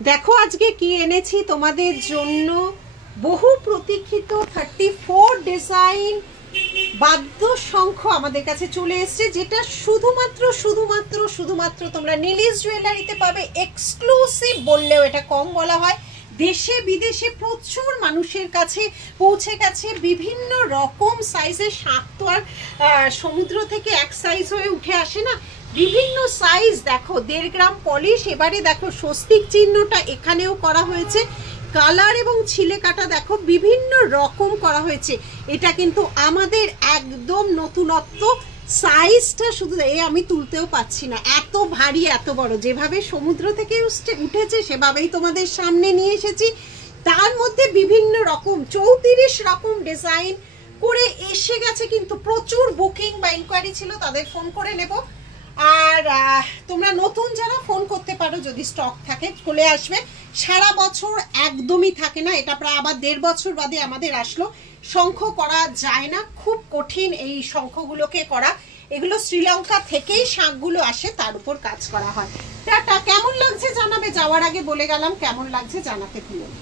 দেখো আজকে কি এনেছি তোমাদের জন্য। বহু প্রতীক্ষিত 34 ডিজাইন বাদ্য শঙ্খ আমাদের কাছে চলে এসেছে, যেটা শুধুমাত্র তোমরা নীলিশ জুয়েলারিতে পাবে। এক্সক্লুসিভ বললেও এটা কম বলা হয়। দেশে বিদেশে প্রচুর মানুষের কাছে পৌঁছে গেছে। বিভিন্ন রকম সাইজের শাঁখ তো আর সমুদ্র থেকে এক সাইজ হয়ে উঠে আসে না, বিভিন্ন সাইজ। দেখো 1.5 গ্রাম পলিশ। এবারে দেখো স্বস্তিক চিহ্নটা এখানেও করা হয়েছে। কালার এবং ছিলে কাটা দেখো বিভিন্ন রকম করা হয়েছে। এটা কিন্তু আমাদের একদম নতুনত্ব। সাইজটা শুধু আমি তুলতেও পাচ্ছি না, এত ভারী এত বড়। যেভাবে সমুদ্র থেকে উঠেছে সেভাবেই তোমাদের সামনে নিয়ে এসেছি। তার মধ্যে বিভিন্ন রকম 34 রকম ডিজাইন করে এসে গেছে। কিন্তু প্রচুর বুকিং বা ইনকোয়ারি ছিল, তাদের ফোন করে নেব। আর তোমরা নতুন যারা ফোন করতে পারো, যদি স্টক থাকে চলে আসবে। সারা বছর একদমই থাকে না, এটা প্রায় আবার 1.5 বছর বাদে আমাদের আসলো। শঙ্খ করা যায় না, খুব কঠিন এই শঙ্খগুলোকে করা। এগুলো শ্রীলঙ্কা থেকেই শাঁখগুলো আসে, তার উপর কাজ করা হয়। কেমন লাগছে জানাবে। যাওয়ার আগে বলে গেলাম কেমন লাগছে জানাতে ভুলো না।